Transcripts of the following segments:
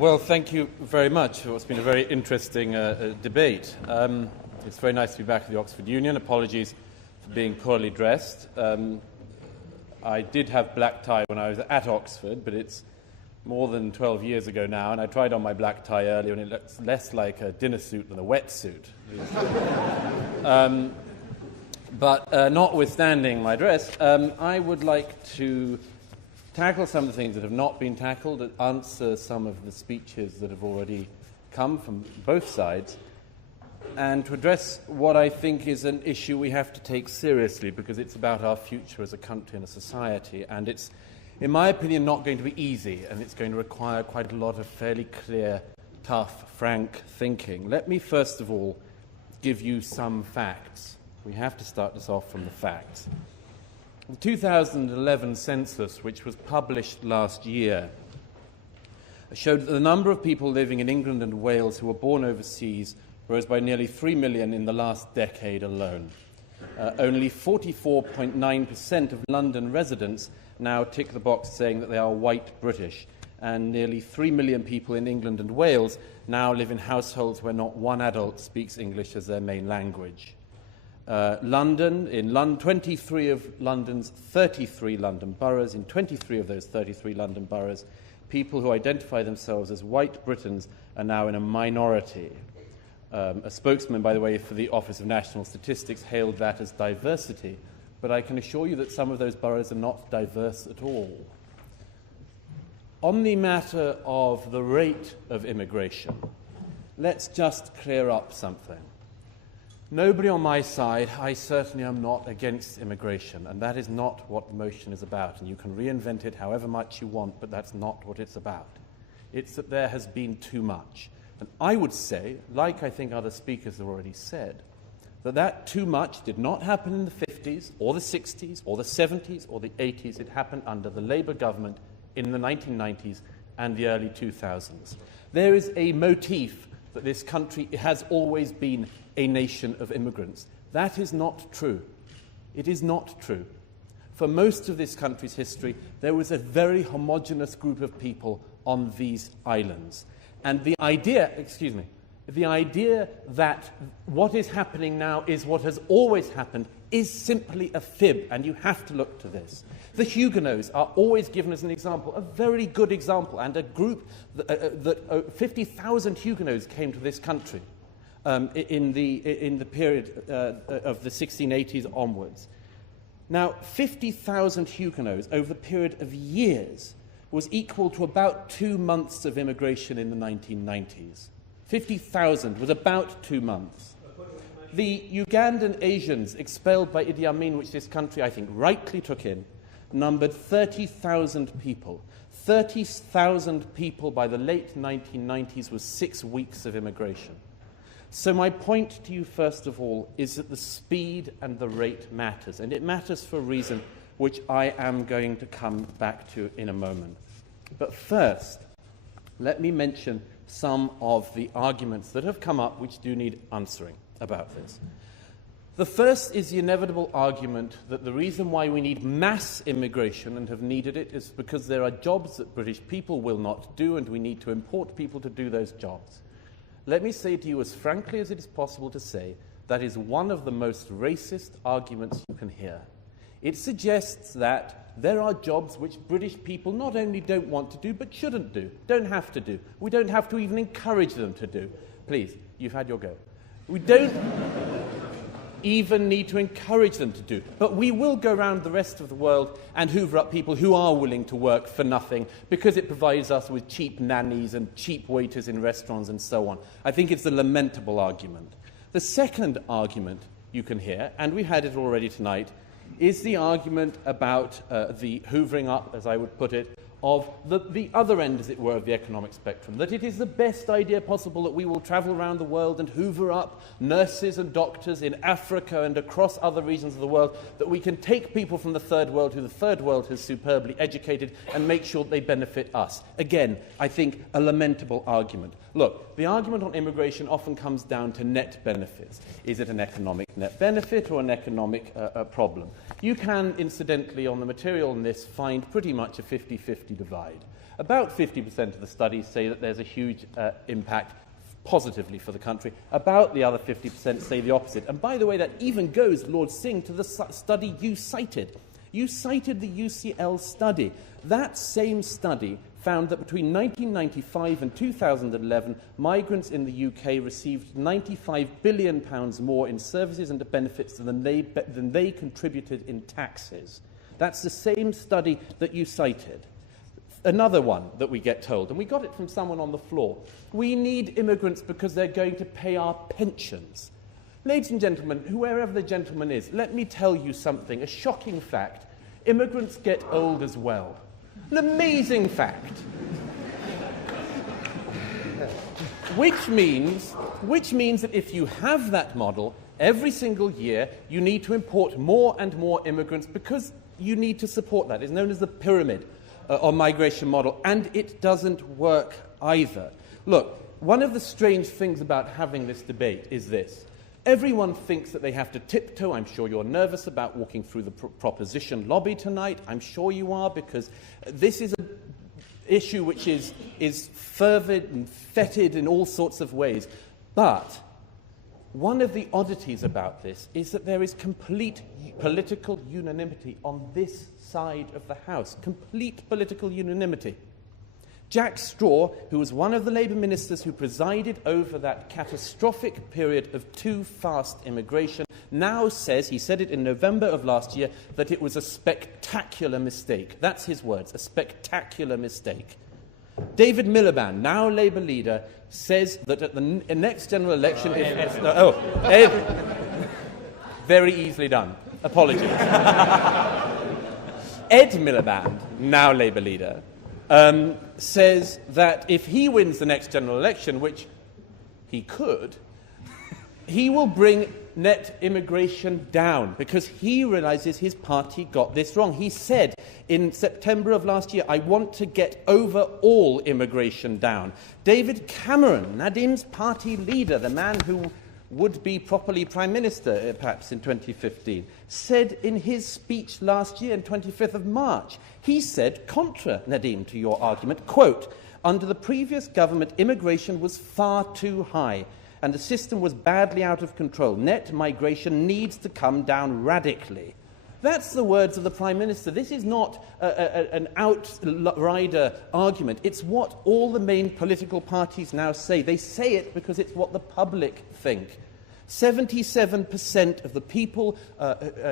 Well, thank you very much. It's been a very interesting debate. It's very nice to be back at the Oxford Union. Apologies for being poorly dressed. I did have black tie when I was at Oxford, but it's more than 12 years ago now, and I tried on my black tie earlier, and it looks less like a dinner suit than a wetsuit. But notwithstanding my dress, I would like to tackle some of the things that have not been tackled, and answer some of the speeches that have already come from both sides, and to address what I think is an issue we have to take seriously, because it's about our future as a country and a society, and it's, in my opinion, not going to be easy, and it's going to require quite a lot of fairly clear, tough, frank thinking. Let me first of all give you some facts. We have to start this off from the facts. The 2011 census, which was published last year, showed that the number of people living in England and Wales who were born overseas rose by nearly 3 million in the last decade alone. Only 44.9% of London residents now tick the box saying that they are white British, and nearly 3 million people in England and Wales now live in households where not one adult speaks English as their main language. 23 of London's 33 London boroughs, in 23 of those 33 London boroughs, people who identify themselves as white Britons are now in a minority. A spokesman, by the way, for the Office of National Statistics hailed that as diversity, but I can assure you that some of those boroughs are not diverse at all. On the matter of the rate of immigration, let's just clear up something. Nobody on my side, I certainly am not against immigration, and that is not what the motion is about. And you can reinvent it however much you want, but that's not what it's about. It's that there has been too much. And I would say, like I think other speakers have already said, that too much did not happen in the 50s, or the 60s, or the 70s, or the 80s. It happened under the Labour government in the 1990s and the early 2000s. There is a motif that this country has always been a nation of immigrants. That is not true. It is not true. For most of this country's history, there was a very homogeneous group of people on these islands. And the idea that what is happening now is what has always happened is simply a fib, and you have to look to this. The Huguenots are always given as an example, a very good example, and a group that 50,000 Huguenots came to this country in the period of the 1680s onwards. Now, 50,000 Huguenots over the period of years was equal to about 2 months of immigration in the 1990s. 50,000 was about 2 months. The Ugandan Asians expelled by Idi Amin, which this country, I think, rightly took in, numbered 30,000 people. 30,000 people by the late 1990s was 6 weeks of immigration. So my point to you, first of all, is that the speed and the rate matters, and it matters for a reason which I am going to come back to in a moment. But first, let me mention some of the arguments that have come up which do need answering about this. The first is the inevitable argument that the reason why we need mass immigration and have needed it is because there are jobs that British people will not do, and we need to import people to do those jobs. Let me say to you as frankly as it is possible to say, that is one of the most racist arguments you can hear. It suggests that there are jobs which British people not only don't want to do, but shouldn't do, don't have to do. We don't have to even encourage them to do. Please, you've had your go. We don't even need to encourage them to do. But we will go around the rest of the world and hoover up people who are willing to work for nothing because it provides us with cheap nannies and cheap waiters in restaurants and so on. I think it's a lamentable argument. The second argument you can hear, and we had it already tonight, is the argument about the hoovering up, as I would put it, of the other end, as it were, of the economic spectrum, that it is the best idea possible that we will travel around the world and hoover up nurses and doctors in Africa and across other regions of the world, that we can take people from the third world who the third world has superbly educated and make sure they benefit us. Again, I think a lamentable argument. Look, the argument on immigration often comes down to net benefits. Is it an economic net benefit or an economic problem? You can, incidentally, on the material in this, find pretty much a 50-50 50-50 divide. About 50% of the studies say that there's a huge impact positively for the country. About the other 50% say the opposite. And by the way, that even goes, Lord Singh, to the study you cited. You cited the UCL study. That same study found that between 1995 and 2011, migrants in the UK received £95 billion more in services and benefits than they contributed in taxes. That's the same study that you cited. Another one that we get told, and we got it from someone on the floor, we need immigrants because they're going to pay our pensions. Ladies and gentlemen, whoever the gentleman is, let me tell you something, a shocking fact. Immigrants get old as well. An amazing fact. Which means that if you have that model, every single year you need to import more and more immigrants because you need to support that. It's known as the pyramid or migration model, and it doesn't work either. Look, one of the strange things about having this debate is this. Everyone thinks that they have to tiptoe. I'm sure you're nervous about walking through the proposition lobby tonight. I'm sure you are, because this is an issue which is fervid and fetid in all sorts of ways. But one of the oddities about this is that there is complete political unanimity on this side of the House. Complete political unanimity. Jack Straw, who was one of the Labour ministers who presided over that catastrophic period of too fast immigration, now says, he said it in November of last year, that it was a spectacular mistake. That's his words, a spectacular mistake. David Miliband, now Labour leader, says that at the next general election... very easily done. Apologies. Ed Miliband, now Labour leader, says that if he wins the next general election, which he could, he will bring net immigration down because he realises his party got this wrong. He said in September of last year, I want to get overall immigration down. David Cameron, Nadim's party leader, the man who would be properly Prime Minister, perhaps in 2015, said in his speech last year, on 25th of March, he said, contra, Nadim, to your argument, quote, under the previous government, immigration was far too high and the system was badly out of control. Net migration needs to come down radically. That's the words of the Prime Minister. This is not an outrider argument. It's what all the main political parties now say. They say it because it's what the public think. 77% of the people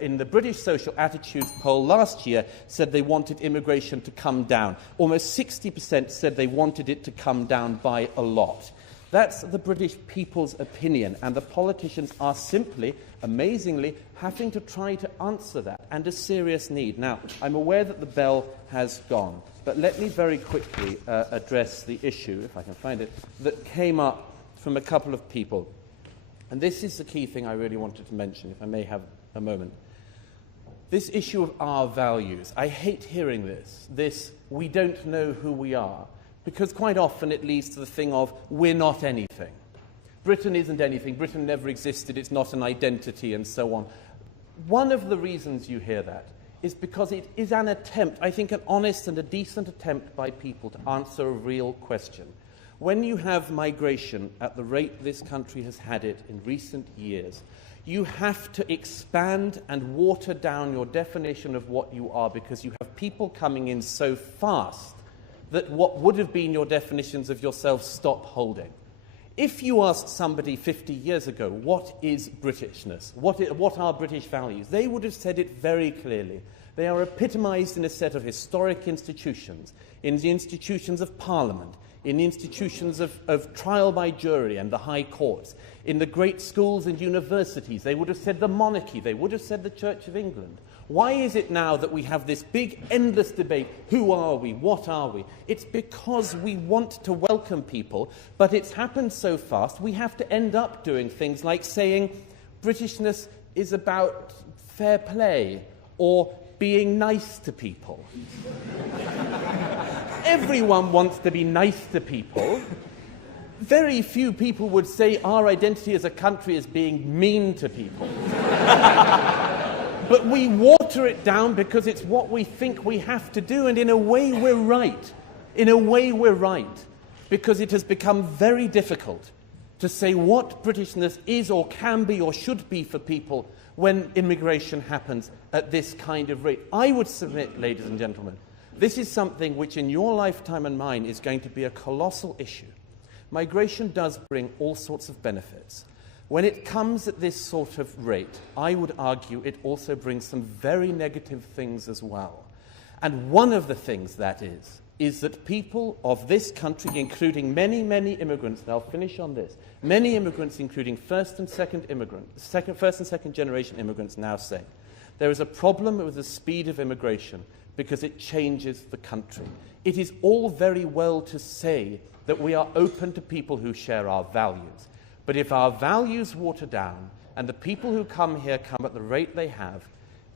in the British Social Attitudes poll last year said they wanted immigration to come down. Almost 60% said they wanted it to come down by a lot. That's the British people's opinion, and the politicians are simply, amazingly, having to try to answer that, and a serious need. Now, I'm aware that the bell has gone, but let me very quickly address the issue, if I can find it, that came up from a couple of people. And this is the key thing I really wanted to mention, if I may have a moment. This issue of our values. I hate hearing this we don't know who we are, because quite often it leads to the thing of, we're not anything. Britain isn't anything. Britain never existed. It's not an identity, and so on. One of the reasons you hear that is because it is an attempt, I think an honest and a decent attempt by people to answer a real question. When you have migration at the rate this country has had it in recent years, you have to expand and water down your definition of what you are, because you have people coming in so fast that what would have been your definitions of yourself stop holding. If you asked somebody 50 years ago, what is Britishness? What are British values? They would have said it very clearly. They are epitomised in a set of historic institutions, in the institutions of Parliament, in the institutions of trial by jury and the High Courts, in the great schools and universities. They would have said the monarchy. They would have said the Church of England. Why is it now that we have this big, endless debate? Who are we? What are we? It's because we want to welcome people, but it's happened so fast, we have to end up doing things like saying Britishness is about fair play or being nice to people. Everyone wants to be nice to people. Very few people would say our identity as a country is being mean to people. But we water it down because it's what we think we have to do, and in a way we're right. In a way we're right, because it has become very difficult to say what Britishness is or can be or should be for people when immigration happens at this kind of rate. I would submit, ladies and gentlemen, this is something which in your lifetime and mine is going to be a colossal issue. Migration does bring all sorts of benefits. When it comes at this sort of rate, I would argue it also brings some very negative things as well. And one of the things that is that people of this country, including many, many immigrants, and I'll finish on this, many immigrants, including first and second generation immigrants, now say there is a problem with the speed of immigration because it changes the country. It is all very well to say that we are open to people who share our values. But if our values water down and the people who come here come at the rate they have,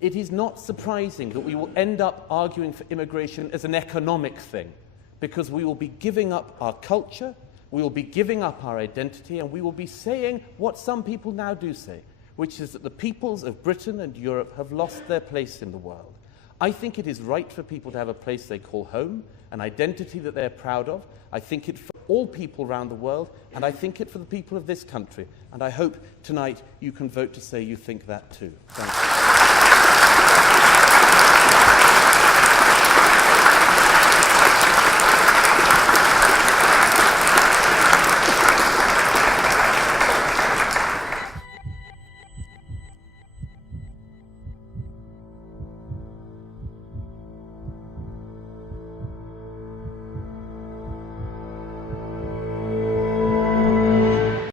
it is not surprising that we will end up arguing for immigration as an economic thing, because we will be giving up our culture, we will be giving up our identity, and we will be saying what some people now do say, which is that the peoples of Britain and Europe have lost their place in the world. I think it is right for people to have a place they call home, an identity that they're proud of. I think it for all people around the world, and I think it for the people of this country. And I hope tonight you can vote to say you think that too. Thank you.